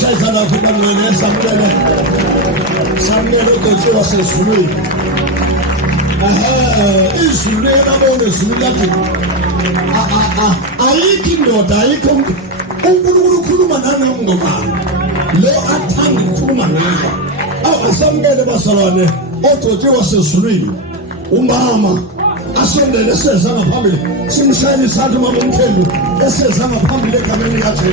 Sayfada kullanmayı samlele koçu vasıl sunu. İsunu ne yapıyor sunu yapıyor. Ayı kindo dayı kom. Umburu kurumana ngoma. Le atan kurumana. Samlele basalane. Otocu vasıl sunu. Umama. Asonde lese sana family. Simsani saduma Mthembu. Lese sana family kameni yache.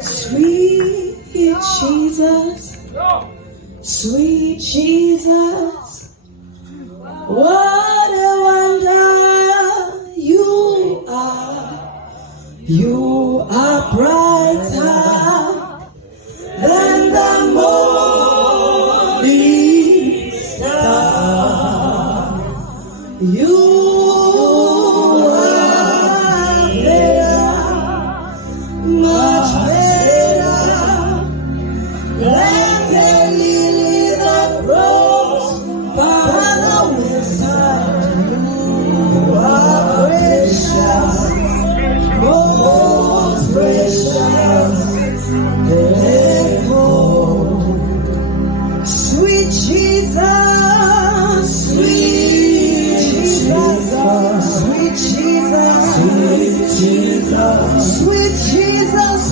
Sweet Jesus, sweet Jesus, what a wonder you are. You are brighter than the morning star. You are better, much better than the lily that grows by the wayside. You are precious, most precious. Sweet Jesus, sweet Jesus, sweet Jesus, sweet Jesus, sweet Jesus.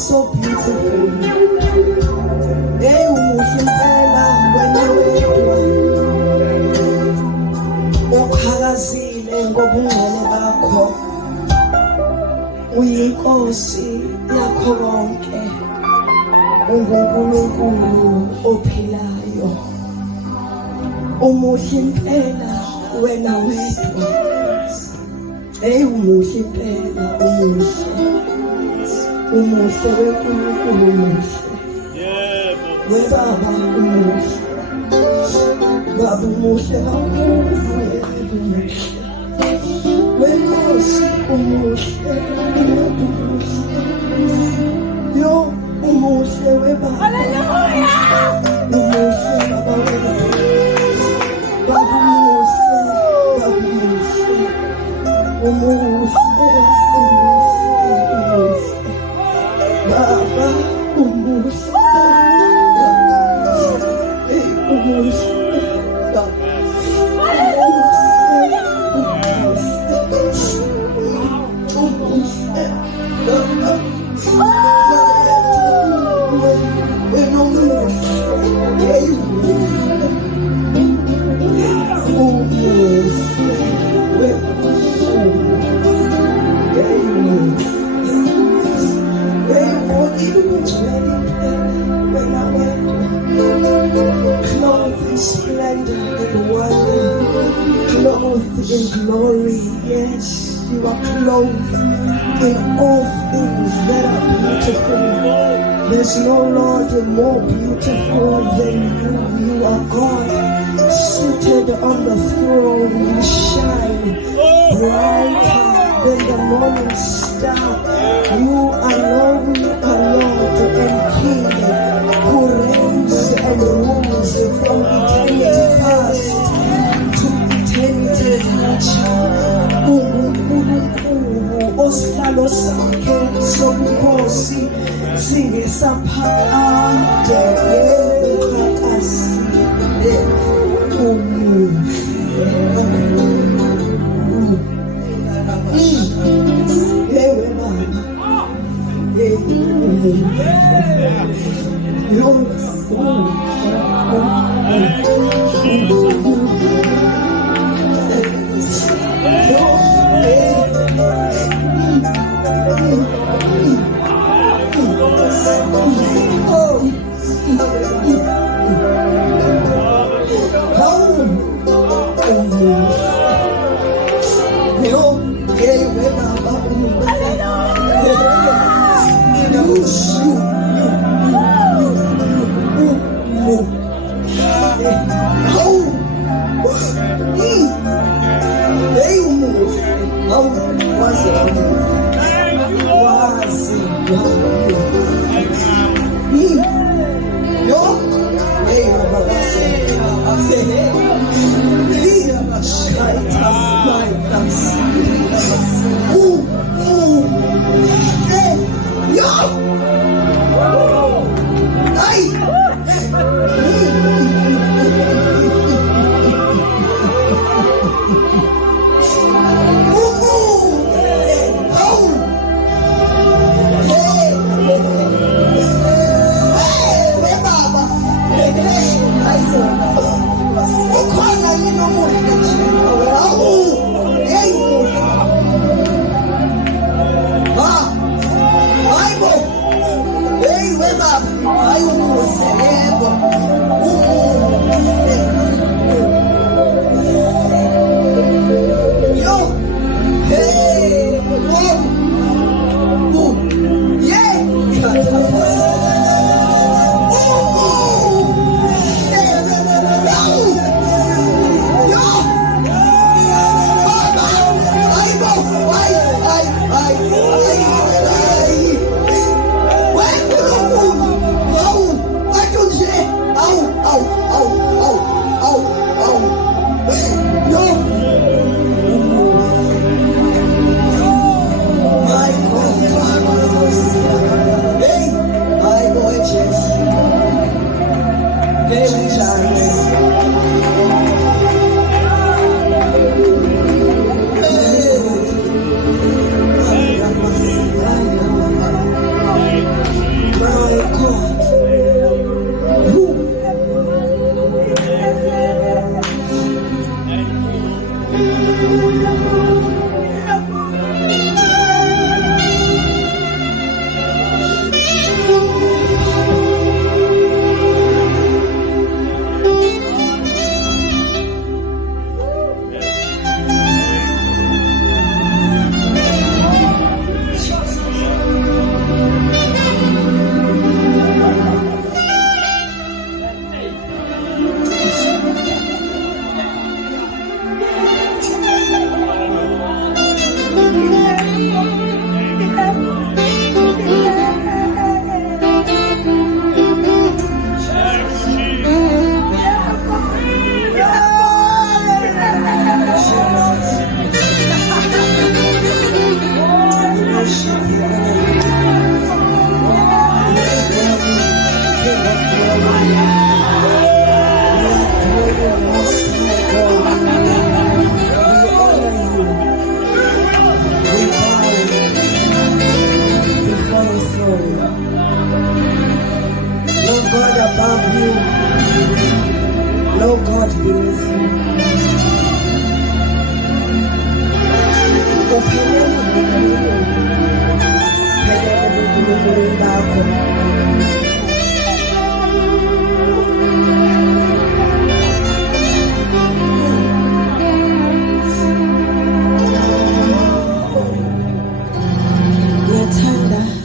so beautiful. Hey, umuhle impela wena wedwa. Ukhalazile ngobungcwele bakho. Uyinkosi yakho konke. UnguNkulunkulu ophilayo. Umuhle impela wena wedwa. Hey, umuhle impela, umuhle. Umuhle weNkulunkulu umuhle. Webaba umuhle. Baba umuhle kakhulu umuhle. Wenkosi umuhle. Yo umuhle webaba. Hallelujah. Umuhle baba wena. Baba umuhle. Baba umuhle. Umuhle. Baba umuhle. Clothed in splendor and wonder, clothed in glory, yes, you are clothed in all things that are beautiful. There's no Lord more beautiful than you. You are God, seated on the throne. You shine brighter than the morning star. You alone are Lord and King, who reigns and rules from eternity past to eternity future. Osihlalo sakhe sobukhosi singesaphakade ukhathazile yewe baba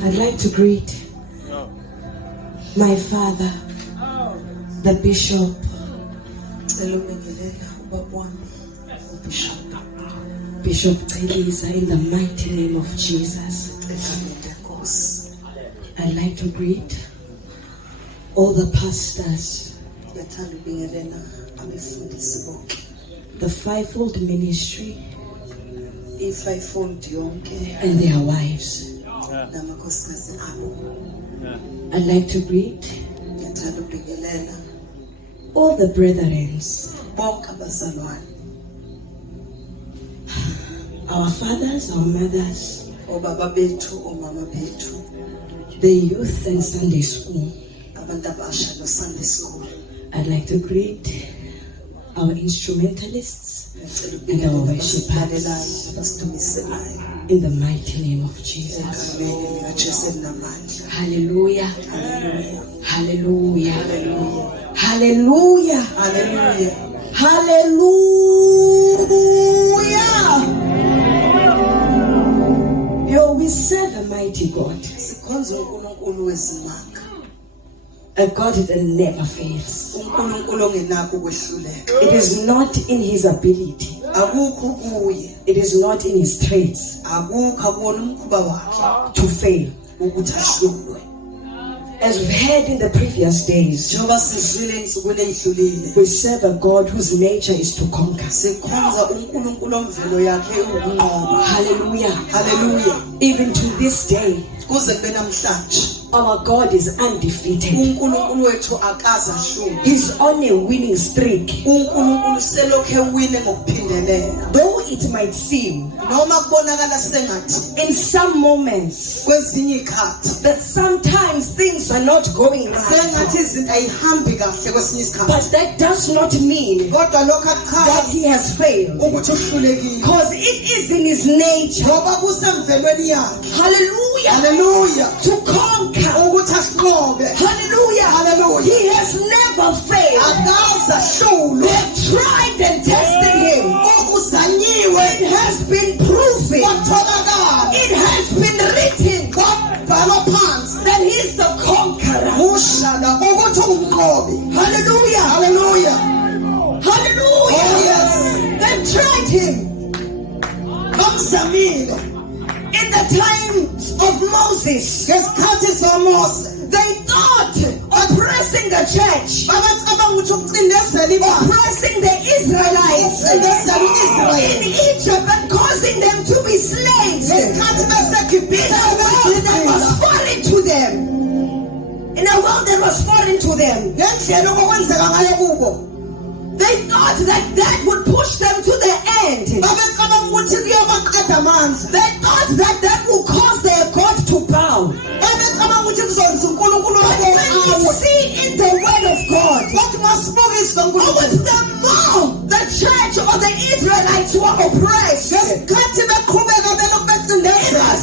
I'd like to greet my father, the bishop, Bishop Elisa, in the mighty name of Jesus. I'd like to greet all the pastors, the fivefold ministry, and their wives. I'd like to greet all the brethren, our fathers, our mothers, the youth and Sunday school. I'd like to greet our instrumentalists and our worshipers in the mighty name of Jesus. Hallelujah. Hallelujah. Hallelujah. Hallelujah. Yo, we serve a mighty God. A God that never fails. It is not in his ability. It is not in his traits to fail. As we've heard in the previous days, we serve a God whose nature is to conquer. Hallelujah. Hallelujah. Even to this day, our God is undefeated. He's on a winning streak. Though it might seem in some moments that sometimes things are not going right, but that does not mean that he has failed, because it is in his nature, hallelujah, to conquer. Hallelujah. He has never failed. They've tried and tested him. It has been proven. It has been written that he's the conqueror. Hallelujah. Hallelujah. Oh, yes. They've tried him. In the times of Moses, they thought oppressing the church, oppressing the Israelites in Egypt and causing them to be slaves, in a world that was foreign to them. They thought that would push them to the end. They thought that would cause their God to bow. But we see in the word of God, the more the church or the Israelites were oppressed,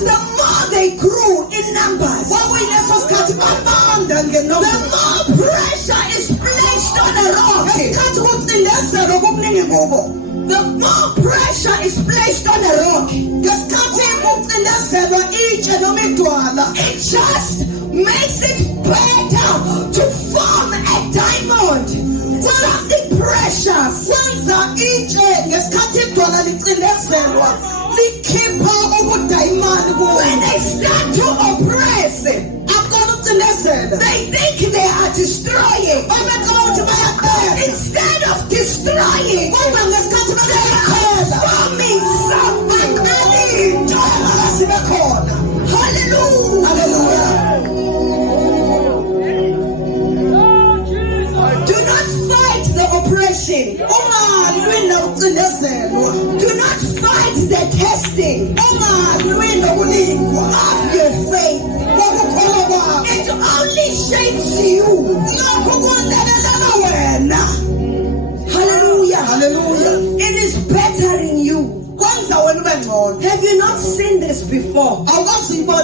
the more they grew in numbers. The more pressure is placed on a rock, the more pressure is placed on a rock, it just makes it better to form a diamond. Something precious. When they start to oppress, they think they are destroying. Instead of destroying, they are forming something. Hallelujah. Do not fight the oppression. Do not fight the testing of your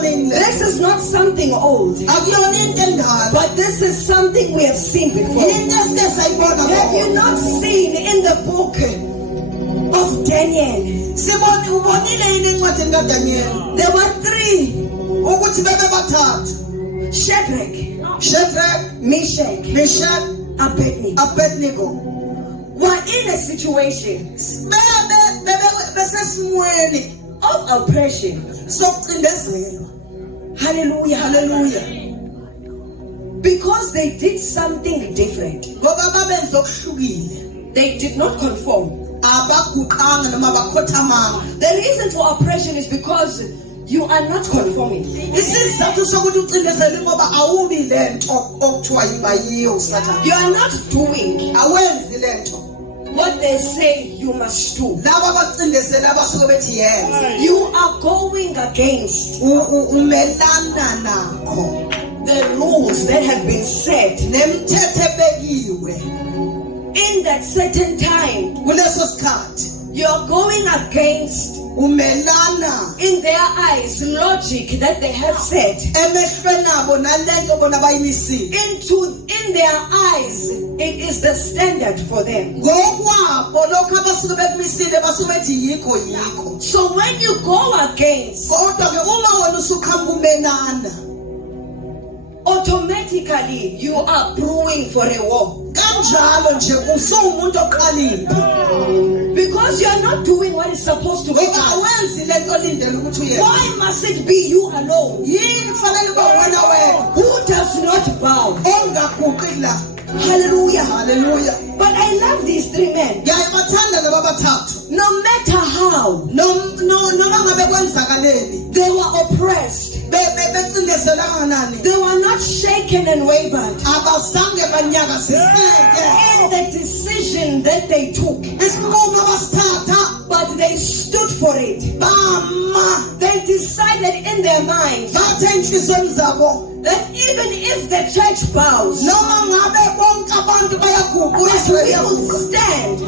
This is not something old, but this is something we have seen before. Have you not seen in the book of Daniel? There were three: Shadrach, Meshach, Abednego. Were in a situation of oppression. Hallelujah. Because they did something different. They did not conform. The reason for oppression is because you are not conforming. You are not doing what they say you must do. You are going against the rules that have been set in that certain time. You are going against, in their eyes, logic that they have set. In their eyes, it is the standard for them. So when you go against, automatically you are brewing for a war. Because you are not doing what is supposed to be done. Why must it be you alone who does not bow? Hallelujah. But I love these three men. No matter how they were oppressed, they were not shaken and wavered in the decision that they took, but they stood for it. They decided in their minds that even if the church bows, we will stand,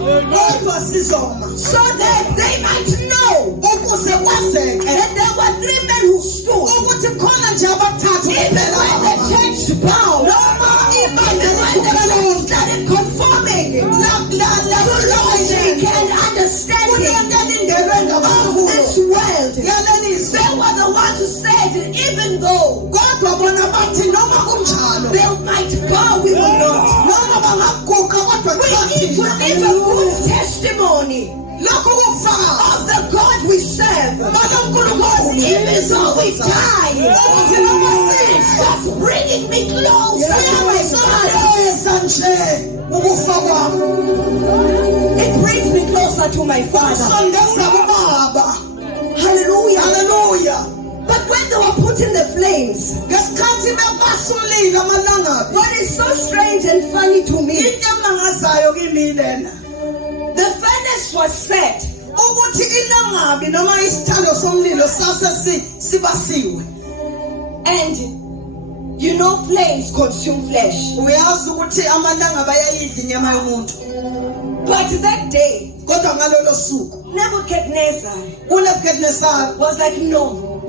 so that they might know that there were three men who stood. Even when the church bowed, even when the church started conforming to logic and understanding of this world, they were the ones who said, even though they might bow, we will not. We need to live a good testimony of the God we serve. Because even though we die, it's bringing me closer to my Father. It brings me closer to my Father. Hallelujah. But when they were put in the flames, what is so strange and funny to me, the furnace was set, and you know flames consume flesh. But that day, Nebuchadnezzar was like, no,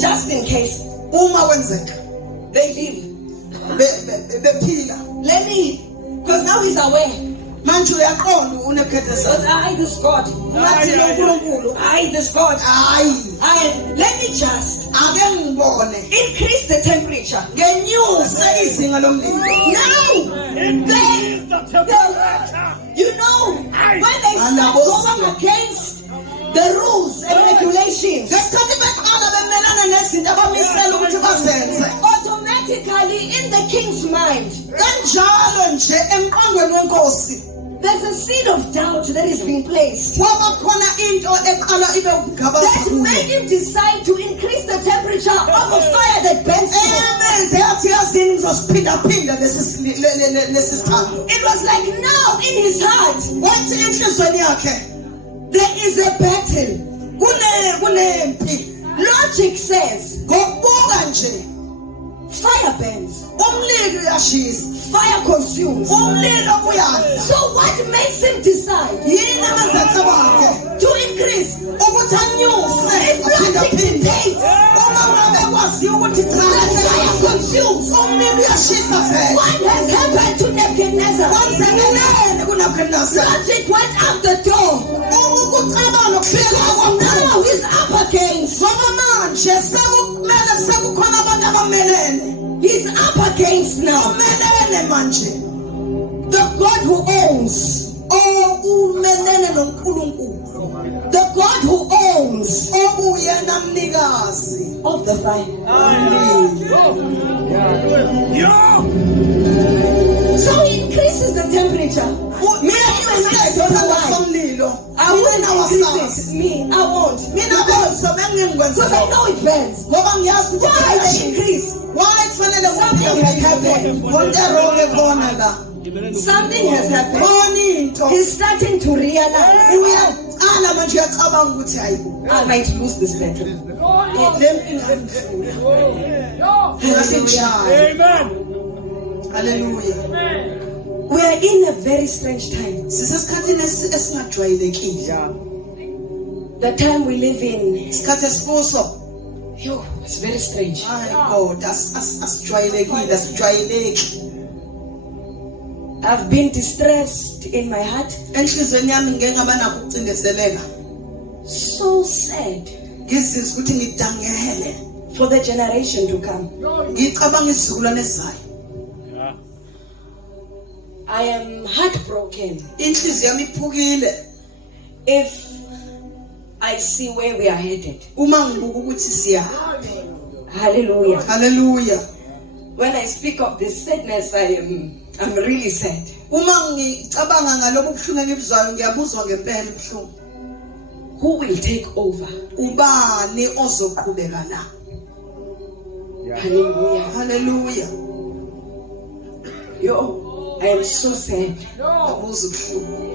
just in case they live, let me, because now he's aware. This God, this God, let me just increase the temperature. You know, when they start going against the rules and regulations, automatically in the king's mind, there's a seed of doubt that is being placed that made him decide to increase the temperature of a fire that burns. It was like now in his heart there is a battle. Fire burns. Umlilo uyashisa. Fire consumes. Umlilo uyanda. So what makes him decide Yini amanzacabange to increase? ukuthi anyuse Planting dates. uma ngabe kwaziyo ukuthi cha Fire consumes. umlilo uyashisa vele. What has happened to Nebuchadnezzar? Kwenzekelele kuNebukadnezar. Logic went out the door. Ukucabanga nokufika Because now he's up against. ngoba manje sekumele sekukhona abantu abamelene. He's up against now. Umelene manje. The God who owns. Umelene noNkulunkulu. The God who owns Uyena mnikazi. of the fire. So he increases the temperature. Me, I don't know why. Somlilo. I won't increase it. Me, I won't. Mina boso bengingikwenza. Because I know it burns. Ngoba ngiyazi ukuthi Why the increase? why kufanele Something has happened. Konke wrong ekhona la. Something has happened. Khona into. He's starting to realize Uyaqala manje uyacabanga ukuthi hayi I might lose this battle. Amen. Hallelujah. We are in a very strange time. Sisesikhathini esingajwayelekile. The time we live in, Isikhathi esikuso. it's very strange. My God, asijwayelekile, asijwayeleki. I've been distressed in my heart. Enhlizweni yami ngeke ngaba nakho ukucindezeleka. So sad Ngizizwa ukuthi ngidangele. for the generation to come. Ngicabanga isizukulwane esizayo. I am heartbroken Inhliziyo yami iphukile if I see where we are headed. uma ngibuka ukuthi siya. Hallelujah. Hallelujah. When I speak of this sadness, I'm really sad. Uma ngicabanga ngalobu buhlungu engibuzwayo ngiyabuzwa ngempela ubuhlungu. Who will take over? Ubani ozoqhubeka la? Hallelujah. Hallelujah. I am so sad. Ngiyabuzwa ubuhlungu.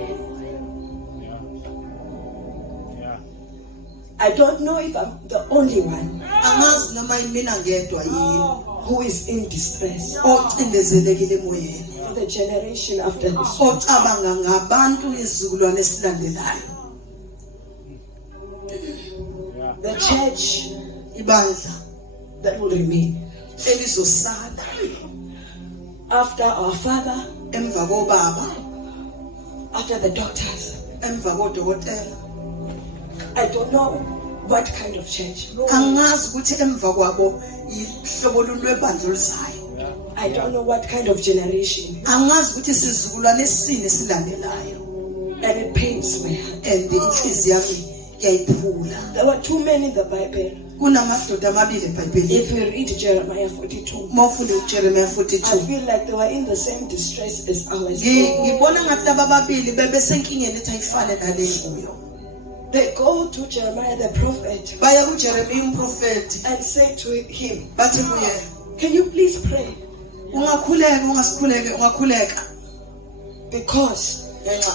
I don't know if I'm the only one Angazi noma mina ngedwa yini who is in distress ocindezelekile emoyeni. for the generation after this. Ocabanga ngabantu izizukulwane esilandelayo. The church Ibandla that will remain elizosala after our father, emva kobaba, after the doctors. emva kodokotela. I don't know what kind of church. Angazi ukuthi emva kwabo ihlobo lwebandla oluzayo. I don't know what kind of generation. Angazi ukuthi isizukulwane esine silandelayo. And it pains my heart. And inhliziyo yami iyayiphula. There were two men in the Bible. Kunamadoda amabili eBhayibhelini. If we read Jeremiah 42, Mawufunde uJeremiah I 42. feel like they were in the same distress as ours. Ngibona ngathi laba babili bebesenkingeni ethi ayifane nale kuyo. They go to Jeremiah the prophet Baya kuJeremiah umprofeti and say to him, bathi kuye, can you please pray? ungakhuleka ungasikhuleke ungakhuleka Because ngenxa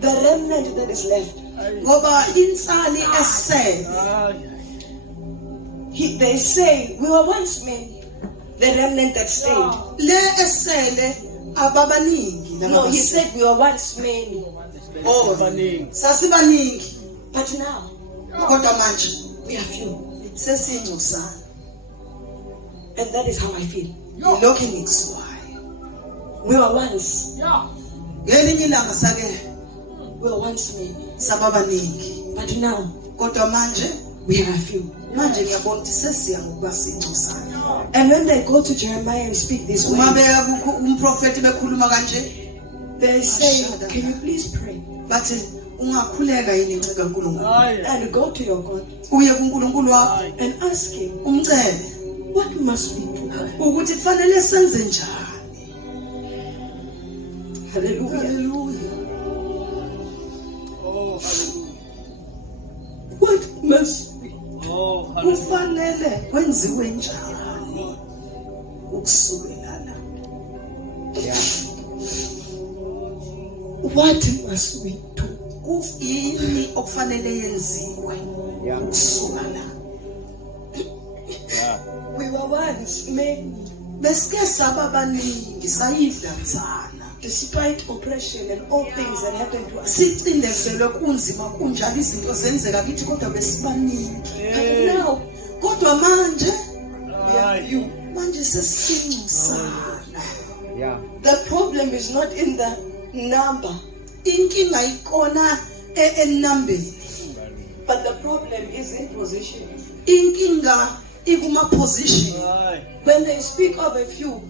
the remnant that is left, ngoba insali esele. they say, we were once many, the remnant that stayed. Le esele ababaningi No, laba. he said we were once many. Sasibaningi But now, kodwa manje we are few. sesincusana. And that is how I feel. Lokho ngikuzwayo. We were once. Ngelinye ilanga sake We were once many. sababaningi But now, kodwa manje we are few. manje ngiyabona ukuthi sesiya ngokuba sincusana. And when they go to Jeremiah and speak these Uma words, umprofeti bekhuluma kanje they say, can you please pray? bathi ungakhuleka yini incika uNkulunkulu. And go to your God Uye kuNkulunkulu wakho and ask him, umcele what must we do? ukuthi kufanele senze njani. Hallelujah. Hallelujah. What must we? Kufanele kwenziwe njani ukusukela la. What must we do? Kuyini okufanele yenziwe ukusukela la. We were us many. Besike saba baningi sayidlanzana. Despite oppression and all things that happened to us. Sicindezelwe kunzima kunjalo izinto zenzeka kithi kodwa besibaningi. But now, Kodwa manje we are few. manje sesincusana. Yeah. The problem is not in the number, Inkinga ikona enambeni. but the problem is in position. Inkinga ikuma position. When they speak of a few,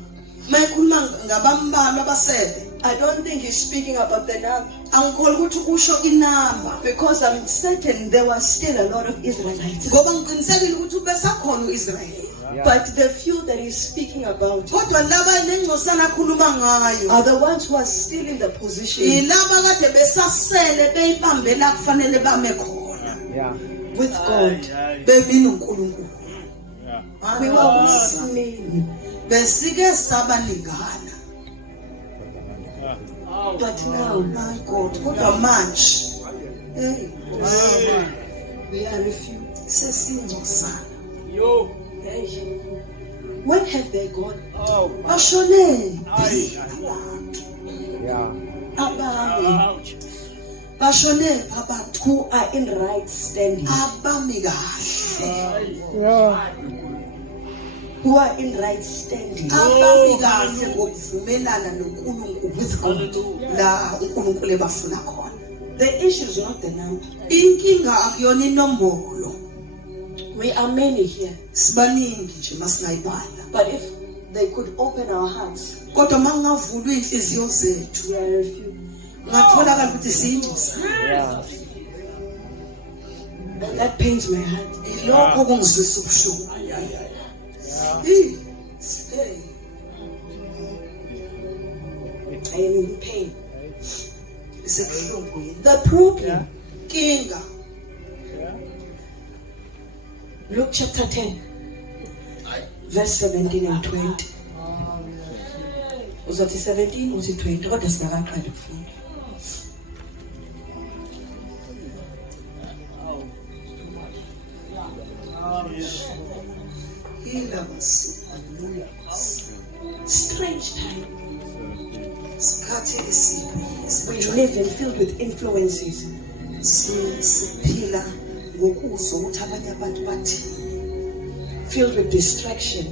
Mayikhuluma ngabambalwa abasele. I don't think he's speaking about the number, Angikholwa ukuthi usho inamba. because I'm certain there were still a lot of Israelites. Ngoba ngiqinisekile ukuthi ubesakhona uIsrael. But the few that he's speaking about Kodwa laba nengcosana akhuluma ngayo are the ones who are still in the position yilaba kade besasele beyibambela kufanele bame khona Yeah. with God. bemina uNkulunkulu. We were once many, Besike sabaningana. but now My God, kodwa manje hey we are a few. sesingcosana. Hey. Where have they gone? Bashone Yeah. abantu. Bashone abantu Who are in right standing? abami kahle. Who are in right standing? Abami kahle ngokuvumelana noNkulunkulu with God. La uNkulunkulu ebafuna khona. The issue is not the number. Inkinga akuyona inombolo. We are many here, Sibaningi nje masingayibala. but if they could open our hearts, Kodwa mangavulwa inhliziyo zethu, we are a few. ngatholakala ukuthi siyingozi. Yeah. And that pains my heart. Lokho kungizwisa ubuhlungu. Hey. I am in pain. Isebuhlungu yini? The problem, Kinga. Luke chapter 10, verse 17 and 20. Uzothi 17 uthi 20 kodwa singakaqali ukufunda. Ila basi. Strange time. Sikhathi esibi. We live and filled with influences. Siphila ngokuzwa ukuthi abanye abantu bathi. Filled with distraction.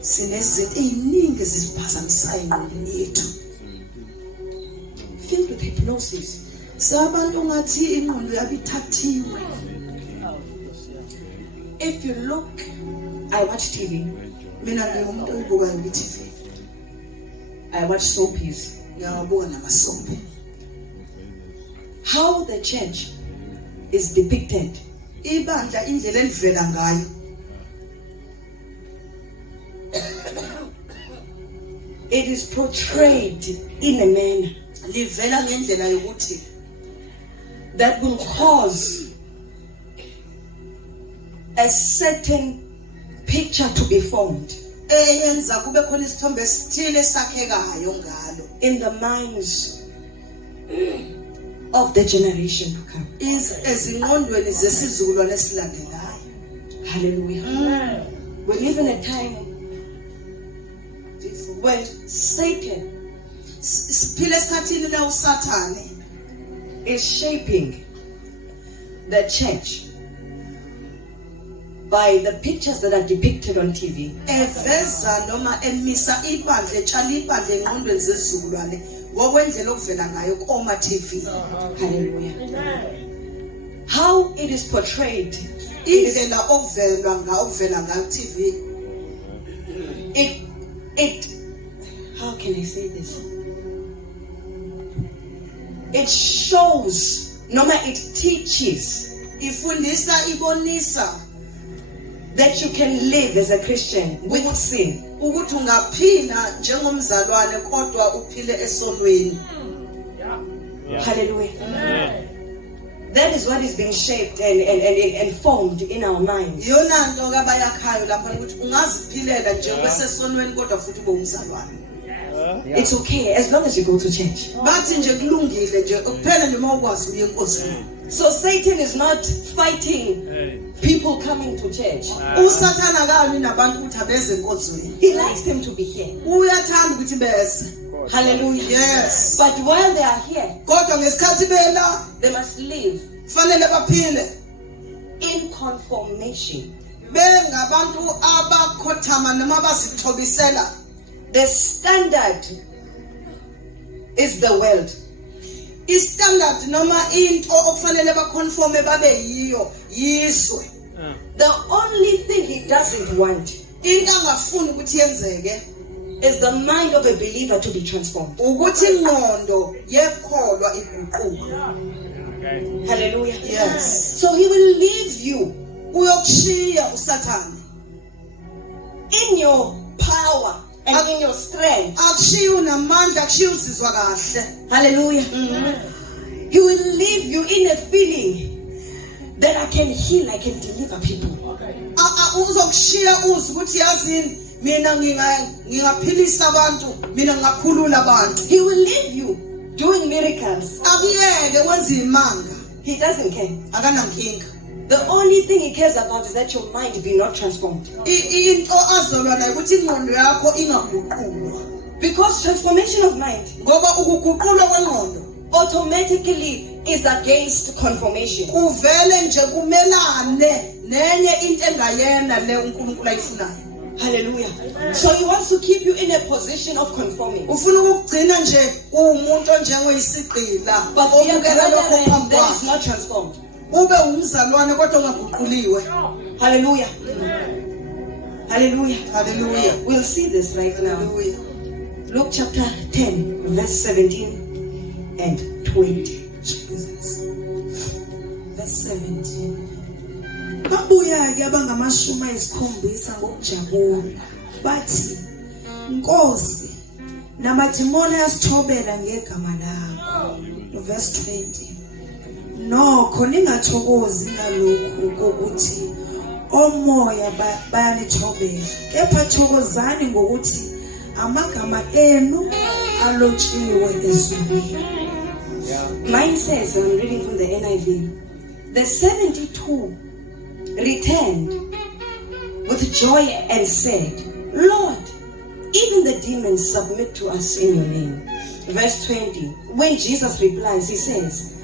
Sinezinto eziningi eziphazamisayo engqondweni yethu. Filled with hypnosis. Sabantu ngathi ingqondo yabithathiwe. If you look, I watch TV. Mina ngingumuntu oyibukayo ku-TV. I watch soapies. Ngiyawabuka namasonto. How the church is depicted Ibandla indlela elivela ngayo. it is portrayed in a manner Livela ngendlela yokuthi that will cause a certain picture to be formed eyenza kube khona isithombe esithile sakhekayo ngalo. in the minds of the generation to come. Ezingqondweni zesizukulwane esilandelayo. Hallelujah. We live in a time when Satan Siphila esikhathini la uSathane is shaping the church by the pictures that are depicted on TV. eveza noma emisa ibandla etshala ibandla engqondweni zesizukulwane ngokwendlela okuvela ngayo koma TV. Hallelujah. How it is portrayed, Indlela okuvela ngayo TV. how can I say this? It shows, noma it teaches Ifundisa ibonisa that you can live as a Christian with sin. ukuthi ungaphila njengomzalwane kodwa uphile esonweni. Hallelujah. That is what is being shaped and formed in our minds. Yona nto kabayakhayo lapha ukuthi ungaziphilela nje kwesesonweni kodwa futhi ube umzalwane. It's okay as long as you go to church. Bathi nje kulungile nje kuphela nje uma ukwazi uye enkonzweni. So Satan is not fighting people coming to church. Usathana kalwi nabantu ukuthi abeze enkonzweni. He likes them to be here. Uyathanda ukuthi beze. Hallelujah. Yes. But while they are here, Kodwa ngesikhathi bela they must live fanele baphile in conformation. bengabantu abakhothama noma bazithobisela. The standard is the world. Istandard noma into okufanele baconforme babe yiyo yizwe. The only thing he doesn't want Into angafuni ukuthi yenzeke is the mind of a believer to be transformed. ukuthi ingqondo yekholwa iguquke. Hallelujah. Yes. So he will leave you Uyokushiya usathane. in your power and in your strength. Akushiya unamandla, akushiya uzizwa kahle. Hallelujah. He will leave you in a feeling that I can heal, I can deliver people. Uzokushiya uzwe ukuthi yazini mina ngingaphilisa abantu, mina ngakhulula abantu. He will leave you doing miracles. Akuyeke wenza imanga. He doesn't care. Akanankinga. The only thing he cares about is that your mind be not transformed. Into azolwa nayo ukuthi ingqondo yakho ingaguqulwa. Because transformation of mind Ngoba ukuguqulwa kwengqondo automatically is against conformation. kuvele nje kumelane nenye into engayena le uNkulunkulu ayifunayo. Hallelujah. So he wants to keep you in a position of conforming. Ufuna ukugcina nje umuntu onjengoyisigqila But the obukela lokho phambi that is kwakhe. not transformed. Ube umzalwane kodwa ungaguquliwe. Hallelujah. Hallelujah. Hallelujah. We'll see this right now. Hallelujah. Luke chapter 10, verse 17 and 20. Jesus. Verse 17. Babuya ke abangamashumi ayisikhombisa ngokujabula bathi Nkosi namadimoni ayasithobela ngegama lakho. Verse 20. Nokho ningathokozi ngalokhu kokuthi omoya bayanithobela, kepha thokozani ngokuthi amagama enu alotshiwe ezulwini. Mine says, I'm reading from the NIV, the 72 returned with joy and said, Lord, even the demons submit to us in your name. Verse 20, when Jesus replies, he says,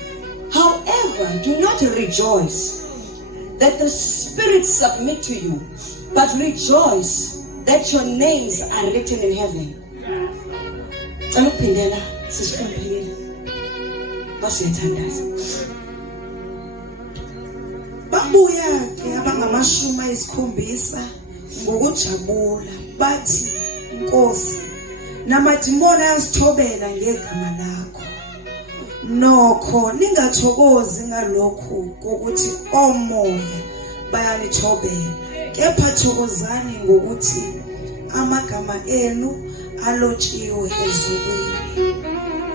however, do not rejoice that the spirits submit to you, but rejoice that your names are written in heaven. Babuya ke abangamashumi ayisikhombisa ngokujabula bathi Nkosi namadimoni ayasithobela ngegama lakho. Nokho ningathokozi ngalokhu kokuthi omoya bayanithobela, kepha thokozani ngokuthi amagama enu alotshiwe ezulwini.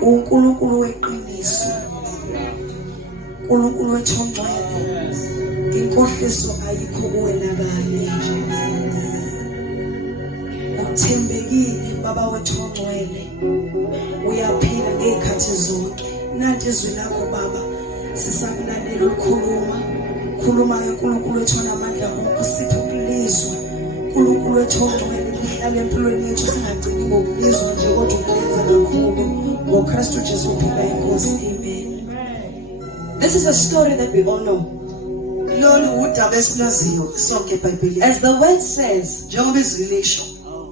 uNkulunkulu weqiniso, uNkulunkulu wethongcwele, inkohliso ayikho kuwe nabani. Uthembekile baba wethongcwele, uyaphila ngezikhathi zonke. Nathi izwi lakho baba sisakulandela ukukhuluma, khuluma ngeNkulunkulu wethu namandla wonke, siphe ukulizwa uNkulunkulu wethongcwele, uhlale empilweni yethu singagcini ngokulizwa nje kodwa ukulenza kakhulu ngoKristu Jesu phila inkosi. Amen. This is a story that we all know. Lolu udaba esilaziyo sonke eBhayibhelini. As the word says, Njengoba izwi lisho,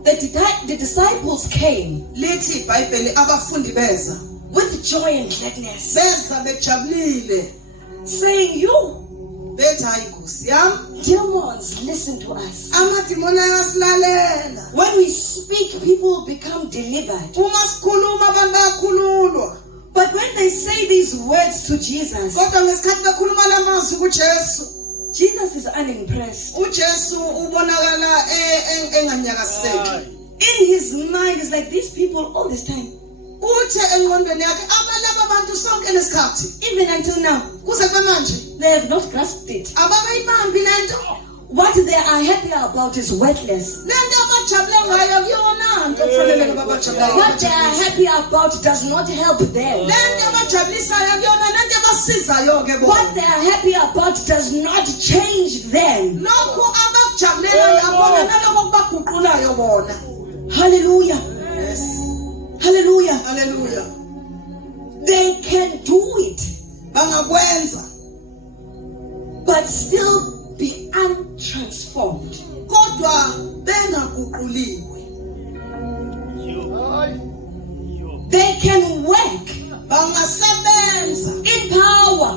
the disciples came lithi iBhayibheli abafundi beza with joy and gladness, beza bejabulile saying, you bethi hayi Nkosi yami demons, listen to us. amadimoni ayasilalela. When we speak, people become delivered. Uma sikhuluma abantu bayakhululwa. But when they say these words to Jesus, Kodwa ngesikhathi bekhuluma lamazwi kuJesu, Jesus is unimpressed. uJesu ubonakala enganyakaseki. In his mind, it's like these people all this time, Uthe engqondweni yakhe abalaba abantu sonke lesikhathi even until now, kuze manje they have not grasped it. abakayibambi lento. What they are happy about is worthless. Lento What they are happy about does not help them. What they are happy about does not change them. Hallelujah. Yes. Hallelujah. Hallelujah. They can do it, but still be untransformed. They can work in power.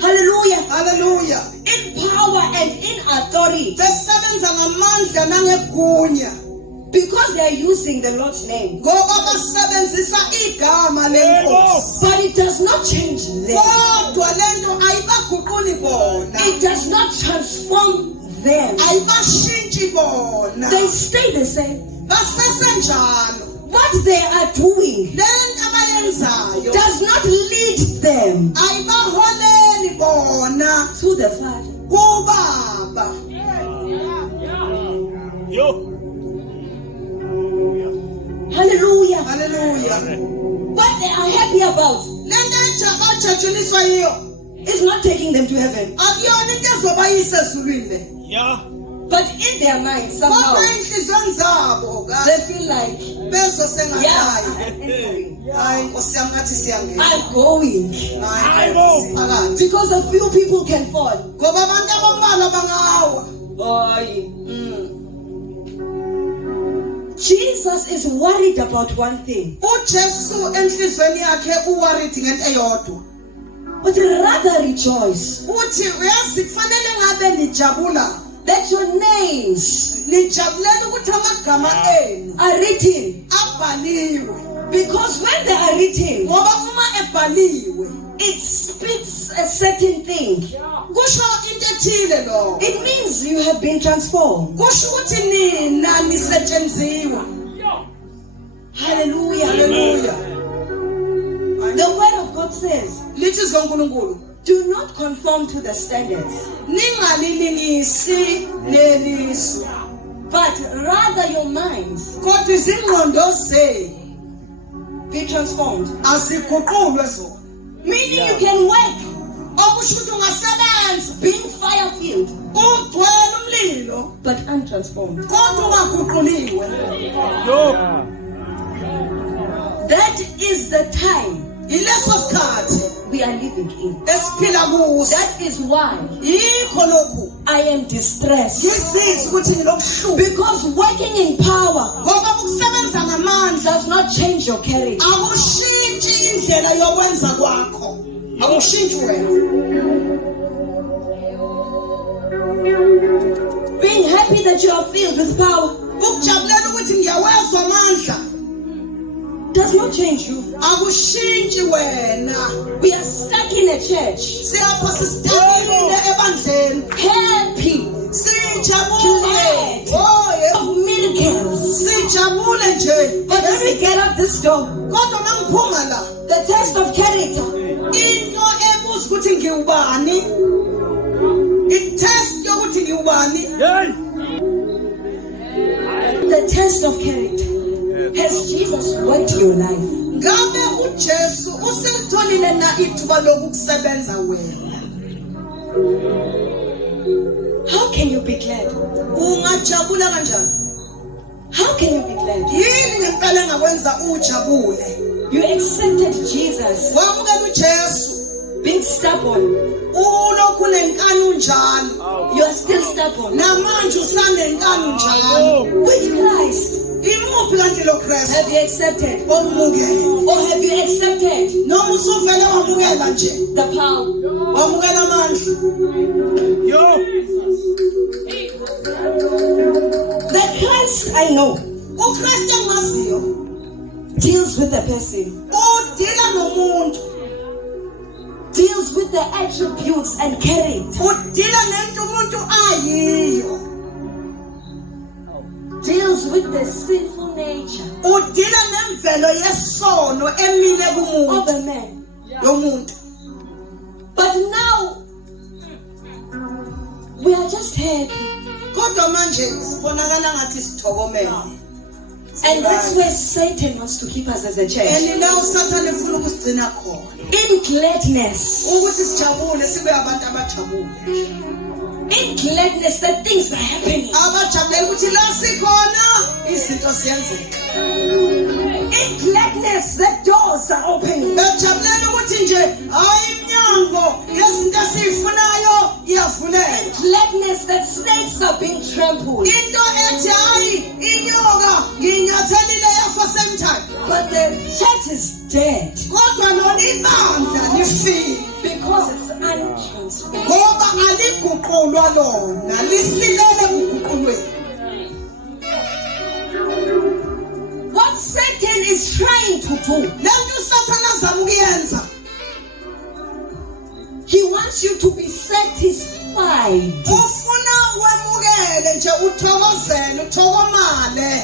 Hallelujah. Hallelujah. In power and in authority. Because they are using the Lord's name. But it does not change them. It does not transform them. They stay the same. What they are doing does not lead them to the Father. Hallelujah. Hallelujah. What they are happy about is not taking them to heaven. Yeah. But in their minds, somehow, they feel like, yeah, I'm going. Because a few people can fall. Jesus is worried about one thing. But rather rejoice that your names are written. Because when they are written, it speaks a certain thing. It means you have been transformed. Hallelujah. Hallelujah. The word of God says, do not conform to the standards, but rather your minds be transformed. Meaning you can work, being fire-filled, but untransformed. That is the time we are living in. That is why I am distressed. Because working in power does not change your character. Being happy that you are filled with power does not change you. We are stuck in a church, happy, glad of miracles. But when we get out this door, the test of character, the test of character. Has Jesus worked your life? How can you be glad? How can you be glad? You accepted Jesus, being stubborn. You are still stubborn. With Christ, have you accepted? Or have you accepted the power? The Christ I know deals with the person, deals with the attributes and character, deals with the sinful nature of a man. But now we are just happy kodwa manje sibonakala ngathi sithokomele. And that's where Satan wants to keep us as a church. And now Satan ufuna ukusigcina khona. In gladness. Ukuthi sijabule sibe abantu abajabule. In gladness that things are happening. Abajabule ukuthi la sikhona izinto ziyenzeka. In gladness that doors are opening. Bajabule ukuthi nje hayi iminyango yezinto esifunayo iyavuleka. In gladness that snakes are being trampled. Into ethi hayi inyoka nginyathelile yafa sometime. But the church is dead. Kodwa lona ibandla lifile. Because it's untransformed. Ngoba aliguqulwa lona lisilele kuguqulweni. What Satan is trying to do, Lento Satan azama ukuyenza. he wants you to be satisfied Ufuna wemukele nje uthokozele uthokomale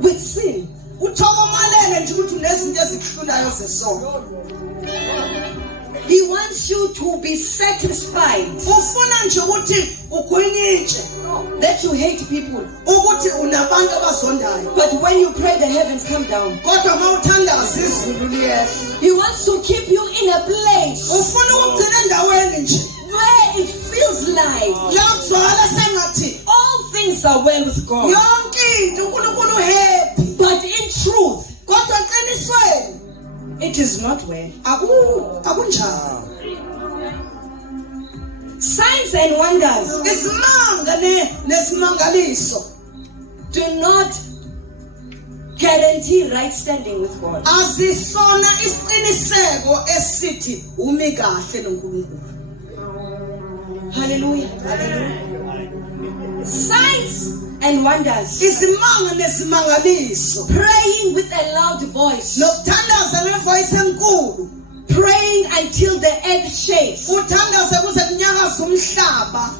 with sin. uthokomalele nje ukuthi unezinto ezikuhlulayo zesono. He wants you to be satisfied Ufuna nje ukuthi ugwinyitshe that you hate people. ukuthi unabantu abazondayo. But when you pray, the heavens come down. Kodwa mawuthandaza izulu liyehla. He wants to keep you in a place Ufuna ukugcina endaweni nje where it feels like la kuzwakala sengathi all things are well with God. yonke into uNkulunkulu happy. But in truth, Kodwa eqinisweni it is not well. akunjalo. Signs and wonders Isimanga nesimangaliso do not guarantee right standing with God. azisona isiqiniseko esithi umi kahle noNkulunkulu. Hallelujah. Signs and wonders. Isimanga nesimangaliso Praying with a loud voice. nokuthandaza ngevoice enkulu. Praying until the earth shakes. Uthandaze kuze kunyakaza umhlaba.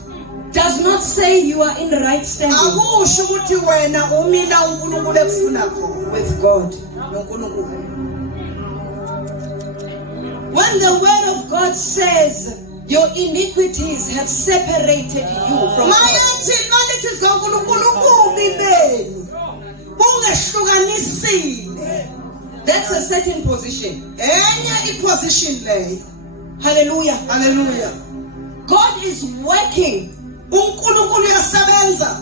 Does not say you are in right standing Akusho ukuthi wena umila uNkulunkulu ekufuna khona with God. noNkulunkulu. When the word of God says your iniquities have separated you from God, Mayathi malithi zoNkulunkulu ububi benu bungehlukanisile. that's a certain position. Enye iposition leyo. Hallelujah. Hallelujah. God is working uNkulunkulu uyasebenza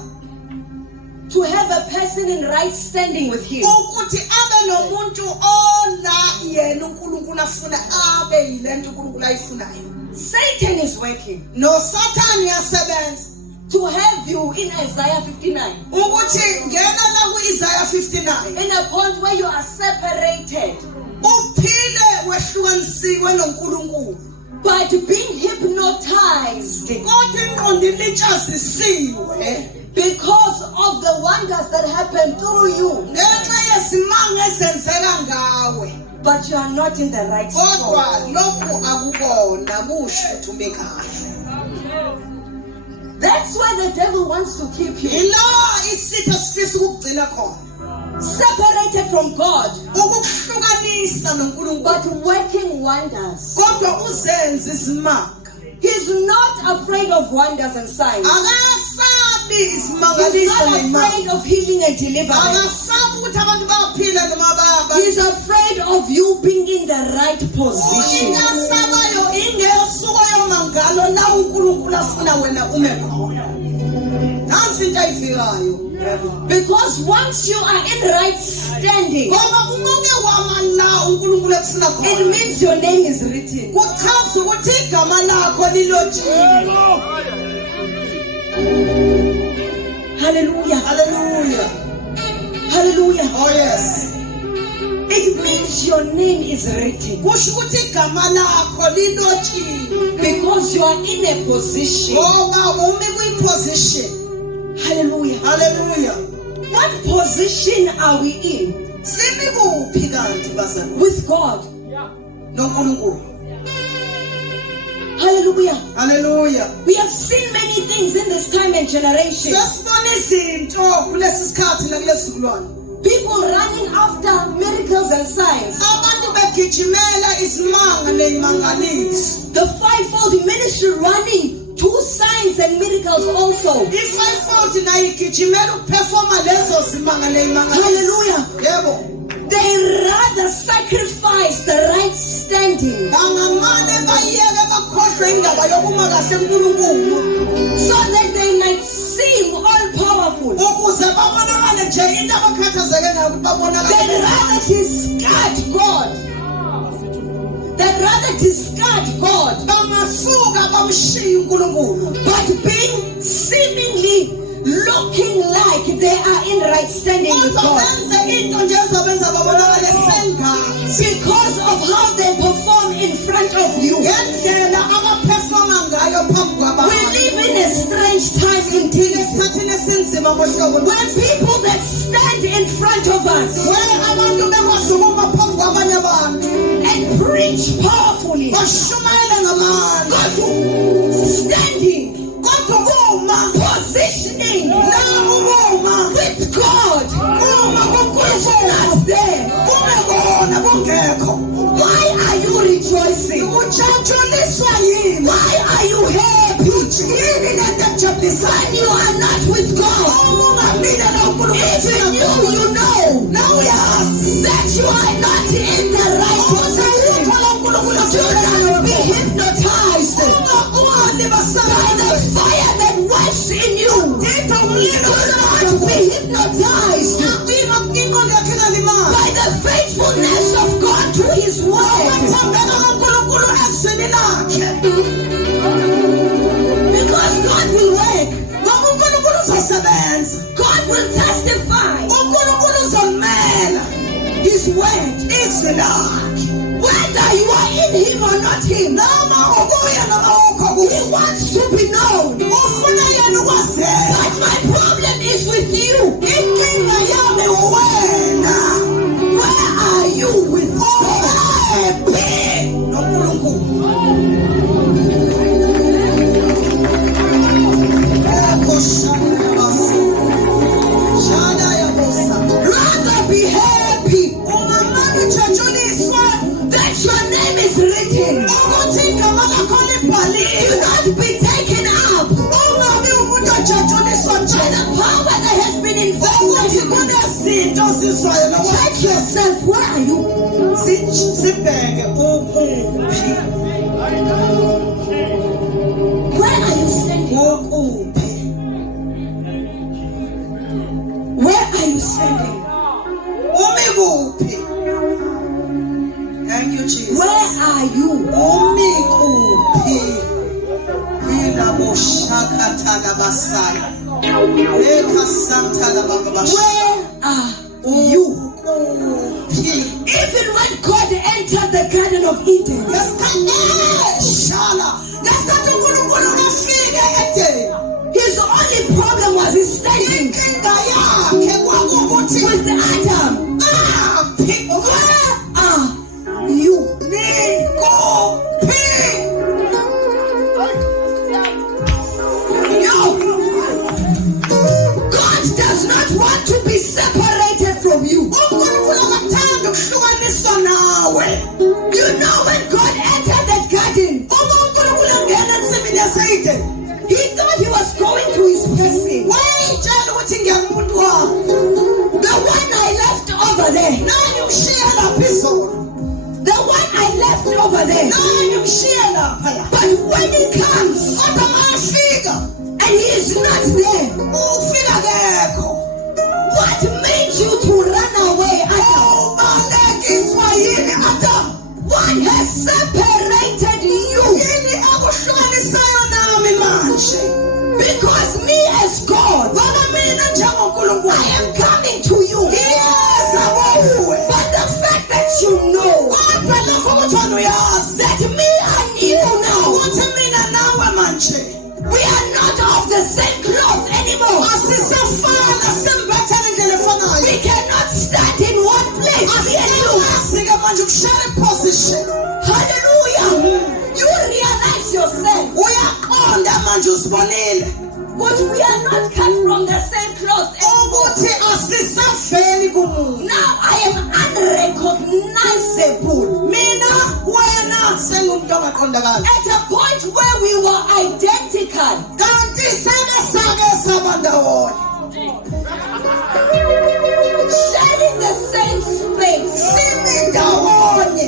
to have a person in right standing with Him. ukuthi abe nomuntu ola yena uNkulunkulu afuna abe yilento uNkulunkulu ayifunayo. Satan is working No Satan uyasebenza to have you in Isaiah 59 ukuthi ngena la kuIsaiah 59 in a point where you are separated, uphile wehlukanisiwe noNkulunkulu. but being hypnotized Kodwa ingqondo ilitshazisiwe because of the wonders that happen through you, ngenxa yesimanga ezenzeka ngawe. but you are not in the right Kodwa spot. lokhu akubona kusho ukuthi ube kahle. That's why the devil wants to keep you Ila isitha sifisa ukugcina khona. separated from God, Ukuhlukanisa noNkulunkulu. but working wonders. Kodwa uzenza isimanga. He's not afraid of wonders and signs. Akasabi He's isimangaliso not nemanga. afraid of healing and deliverance. Akasabi ukuthi abantu baphile noma baba. He's afraid of you being in the right position. Ingasabayo ingesuko yomangalo la uNkulunkulu afuna wena ume khona. Nansi into ayifikayo. Because once you are in right standing, Ngoba uma uke wama la uNkulunkulu ekufuna it khona. means your name is written. Kuchaza ukuthi igama lakho lilotshiwe. Hallelujah. Hallelujah. Hallelujah. Oh yes. It means your name is written. Kusho ukuthi igama lakho lilotshiwe. Because you are in a position. Ngoba umi kwi-position. Hallelujah. Hallelujah. What position are we in Simi kuphi kanti bazalwane? with God? noNkulunkulu. Hallelujah. Hallelujah. We have seen many things in this time and generation. Sesibona izinto kulesi sikhathi nakulesizukulwane. People running after miracles and signs. Abantu begijimela isimanga nezimangaliso. The fivefold ministry running 2 signs and miracles also. I-540 nayo igijimela ukuphefoma lezo zimangale imangale. Hallelujah. Yebo. They rather sacrifice the right standing Bangamane bayeke bakhohlwe indaba yokuma kahle uNkulunkulu so that they might seem all powerful. ukuze babonakale nje into abakhathazeke ngayo ukuthi babonakale. They rather discard God. They rather discard God. Bangasuka bamshiye uNkulunkulu. But being seemingly looking like they are in right standing with God. Because of how they perform in front of you. We live in a strange time in Jesus. When people that stand in front of us and preach powerfully, God standing, positioning with God, is not there. Why are you rejoicing? Why are you happy? When you are not with God, even you know that you are not in the right position. Do not be hypnotized by the fire that works in you. Do not be hypnotized by the faithfulness of God to His word. Because God will work. God will testify. His word is the Lord. Whether you are in Him or not Him, He wants to be known. But my problem is with you. Where are you with God? Rather be happy that your name is written. Do not be taken up by the power that has been invested. Check yourself. Where are you? Where are you standing? Where are you standing? Thank you, Jesus. Where are you? Where are you? Even when God entered the Garden of Eden, his only problem was his standing with Adam. Where are you? God does not want to be separated from you. You know when God entered that garden, he thought he was going to his blessing. The one I left over there. The one I left over there. But when he comes, and he is not there, what made you to run away, Adam? What has separated you? Because me as God, I am coming to you. But the fact that you know that me and you now, we are not of the same cloth anymore. We cannot stand in one place. Hallelujah. You realize yourself But we are not cut from the same cloth. Now I am unrecognizable. At a point where we were identical. Sharing the same space.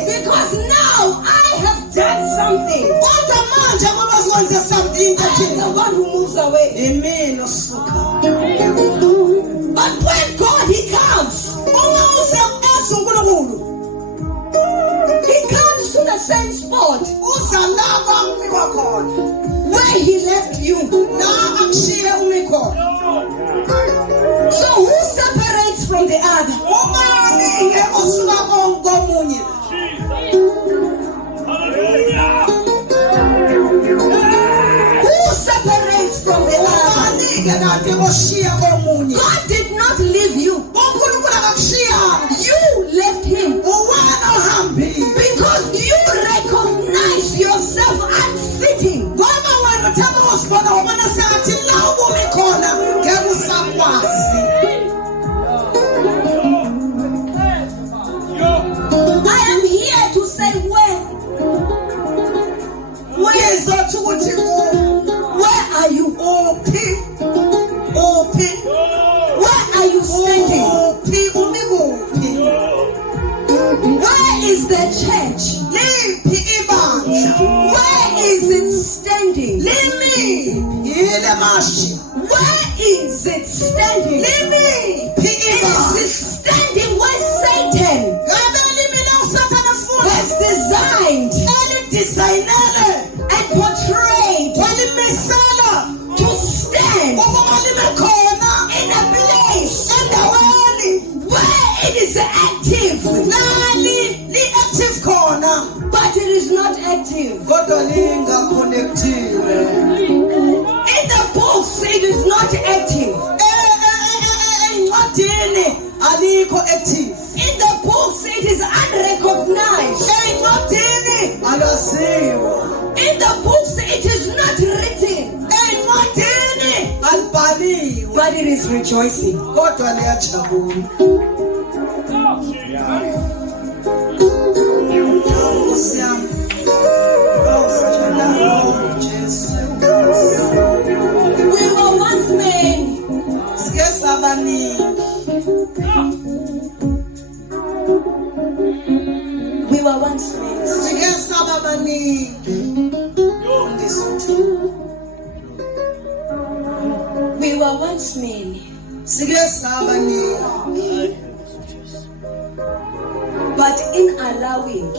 Because now I have done something. I'm the one who moves away. But when God, He comes. He comes to the same spot where He left you. So who separates from the other? Who separates from the other? God did not leave you. You left Him. Because you recognize yourself unfitting. I am here to say where are you? Where are you standing? Where is the church? Where is it standing? Where is it standing? Is it standing where Satan has designed and portrayed to stand in a place where it is active, but it is not active. In the books, it is not active. In the books, it is unrecognized. In the books, it is not written, but it is rejoicing. We were once men. We were once men. We were once men. But in allowing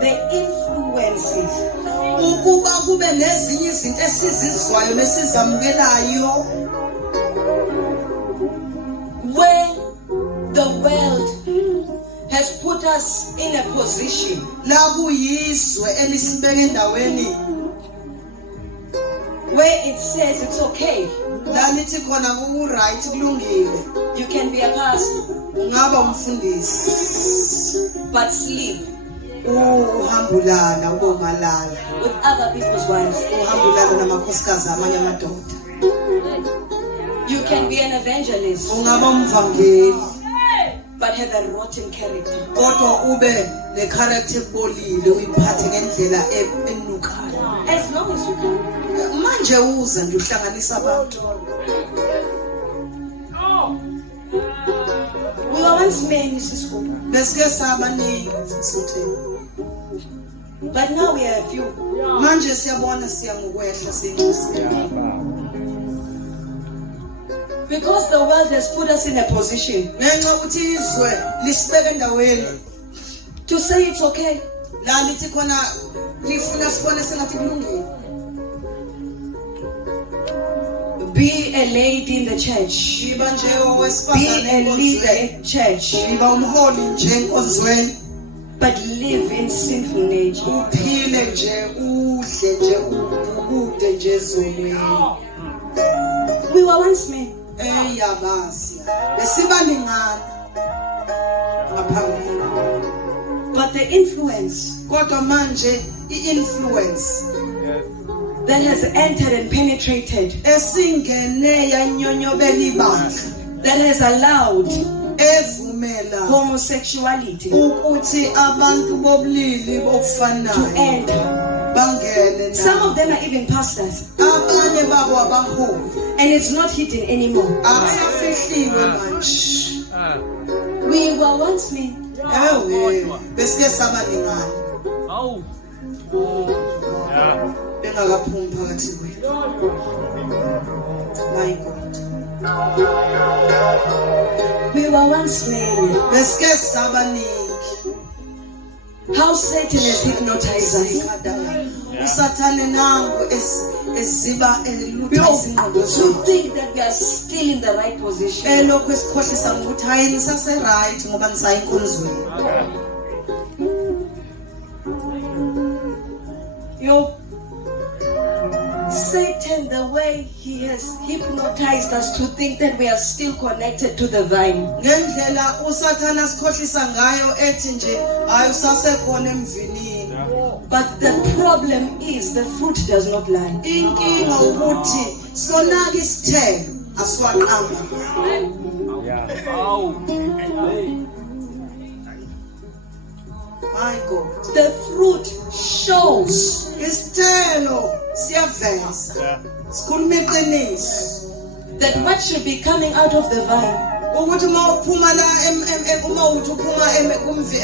the influences where the world has put us in a position where it says it's okay. You can be a pastor, but sleep with other people's wives. You can be an evangelist, but have a rotten character. As long as you can. We were once men, but now we are a few. Because the world has put us in a position to say it's okay. Be a lady in the church. Be a leader in church. But live in sinful nature. We were once men. But the influence that has entered and penetrated, esingene yanyonyobela ibandla, that has allowed evumela homosexuality ukuthi abantu bobulili to bofanayo enter. bangene Some na of them are even pastors, abanye babo abaholi and it's not hidden anymore. akusafihliwe manje. We were once men. Ewe besike sabalingana bengakaphumi phakathi kwethu. My God, We were once men. besike sabaningi. How Satan has hypnotized us. Usathane nangu esiba elutha izingqondo To zethu. think that we are still in the right position. Elokhu esikhohlisa ngokuthi hayi nisase right ngoba nisaya enkonzweni. Satan, the way he has hypnotized us to think that we are still connected to the vine. Ngendlela usathana sikhohlisa ngayo ethi nje hayi usasekhona emvinini. But the problem is the fruit does not lie. Inkinga ukuthi sonaka isithelo asiwaqamba. My God, The fruit shows isithelo siyaveza. Sikhuluma iqiniso that what should be coming out of the vine, ukuthi uma uphuma la uma uthi uphuma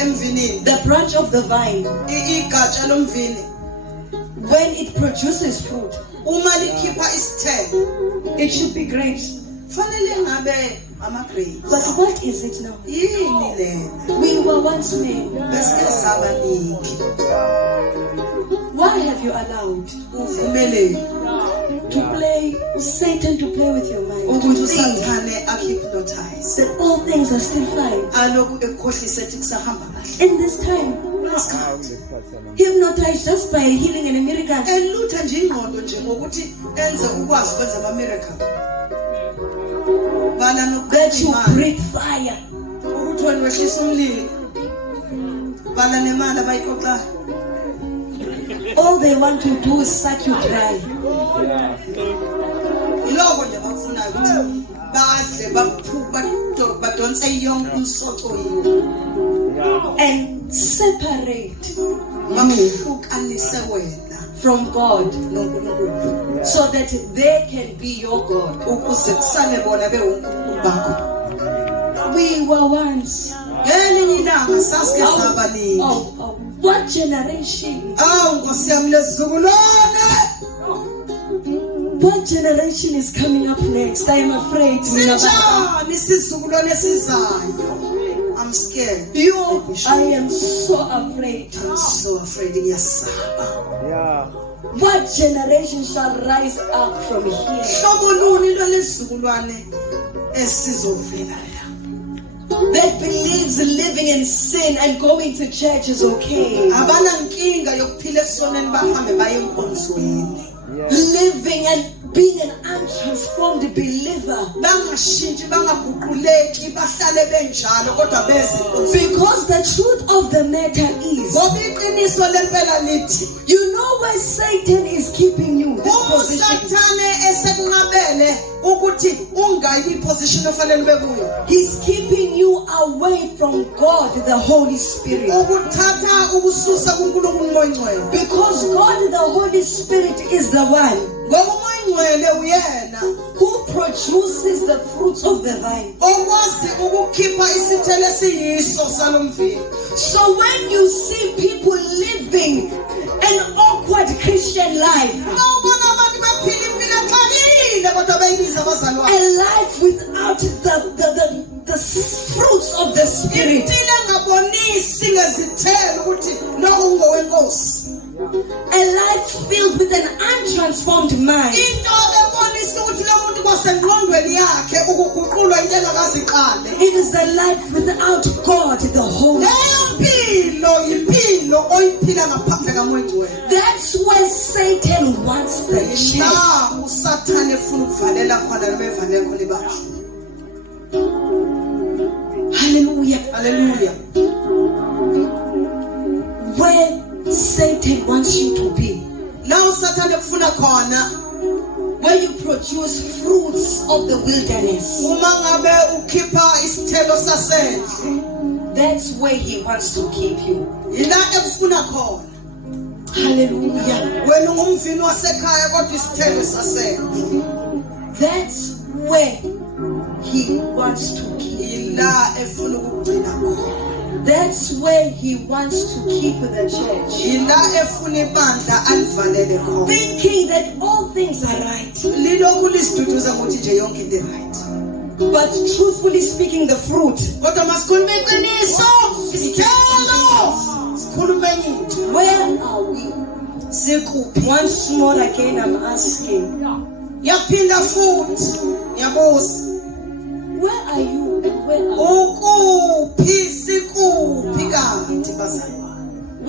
emvinini, the branch of the vine, igatsha lomvini when it produces fruit, uma likhipha isithelo it should be grapes. fanele ngabe ama-grapes. But what is it now? Yini lena? We were once men. Besike sabaningi. Why have you allowed Uvumeleni to play Satan to play with your mind? ukuthi To think usathane akuhypnotize. that all things are still fine. Alokhu ekukhohlisa ethi kusahamba kahle. In this time, hypnotized just by healing and a miracle. Elutha nje ingqondo nje ngokuthi enze ukwazi ukwenza ama-miracle. Bala That you nokuqimana. breathe fire. Ukuthi wena wehlisa umlilo. Bala nemali abayixoxayo. All they want to do is suck you dry. Yiloko nje bafunayo ukuthi badle badonse yonke umsoco yiwo. And separate Bahlukanise wena from God noNkulunkulu so that they can be your God. ukuze kusale bona bewuNkulunkulu bakho. We were once. Ngelinye ilanga sasike sabaningi. What generation? Nkosi yami lesizukulwane. What generation is coming up next? I am afraid. Sinjani isizukulwane esizayo? I'm scared. I am so afraid. I'm so afraid ngiyasaba. What generation shall rise up from here? Hlobo luni lwesizukulwane esizovela la? That believes living in sin and going to church is okay. Abana nkinga yokuphila esoneni bahambe baye enkonzweni. Living and being an untransformed believer. Bangashintshi bangaguquleki bahlale benjalo kodwa beze enkonzweni. Because the truth of the matter is, Ngoba iqiniso lempela lithi you know where Satan is keeping you. This position. usathane esekunqabele ukuthi ungayi kwiposition ofanele ube kuyo. He's keeping you away from God, the Holy Spirit. Ukuthatha ukususa kuNkulunkulu umoya ongcwele. Because God, the Holy Spirit, is the one Ngoba umoya ongcwele uyena who produces the fruits of the vine. okwazi ukukhipha isithelo esiyiso salomvini. So when you see people living an awkward Christian life, Awubona abantu bephila impilo exakile kodwa beyibiza abazalwane. a life without the fruits of the Spirit, Impilo engabonisi ngezithelo ukuthi lo ungowenkosi. a life filled with an untransformed mind, Into ebonisa ukuthi lo muntu kwasengqondweni yakhe ukuguqulwa into engakazi iqale. it is a life without God, the Holy Leyo Spirit. mpilo yimpilo oyiphila ngaphandle kamoya ongcwele. That's where Satan wants the church. La usathane efuna ukuvalela khona noma evalele khona ibandla. Hallelujah. Hallelujah. Where Satan wants you to be la usathanda kufuna khona, where you produce fruits of the wilderness, uma ngabe ukhipha isithelo sasendle, that's where he wants to keep you. ila ekufuna khona. Hallelujah. Wena ungumvini wasekhaya kodwa isithelo sasendle, That's where he wants to keep you. ila efuna ukugcina khona. That's where he wants to keep the church. Ila efuna ibandla alivalele khona. Thinking that all things are right. Lilokhu lisiduduza ukuthi nje yonke into right. But truthfully speaking, the fruit, Kodwa masikhulume iqiniso, isithelo. Sikhulume into. where are we? Sikuphi? Once more again, I'm asking, Yaphinda futhi. Ngiyabuza. where are you and where are we? Ukuphi sikuphi kanti bazalwane?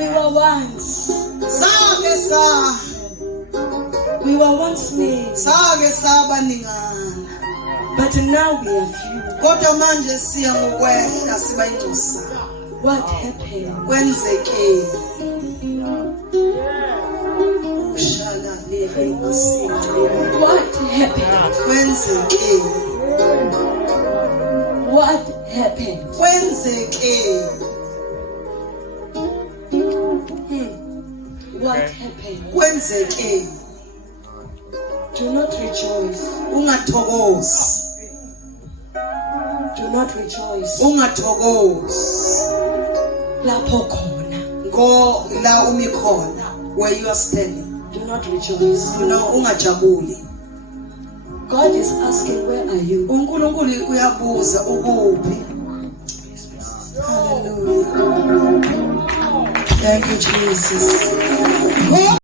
We were once many, Sake sabaningana. but now we are few. Kodwa manje siya ngokwehla siba incosa. What happened? Kwenzeke. Ushala lele masini. What happened? Kwenzeke. What happened? Kwenzeke. What happened? Kwenzeke. Do not rejoice. Ungathokozi. Do not rejoice. Ungathokozi. Lapho khona. Go la umi khona, where you are standing. Do not rejoice. Ungajabuli. God is asking, where are you? uNkulunkulu uyabuza ukuphi. Hallelujah. Thank you, Jesus.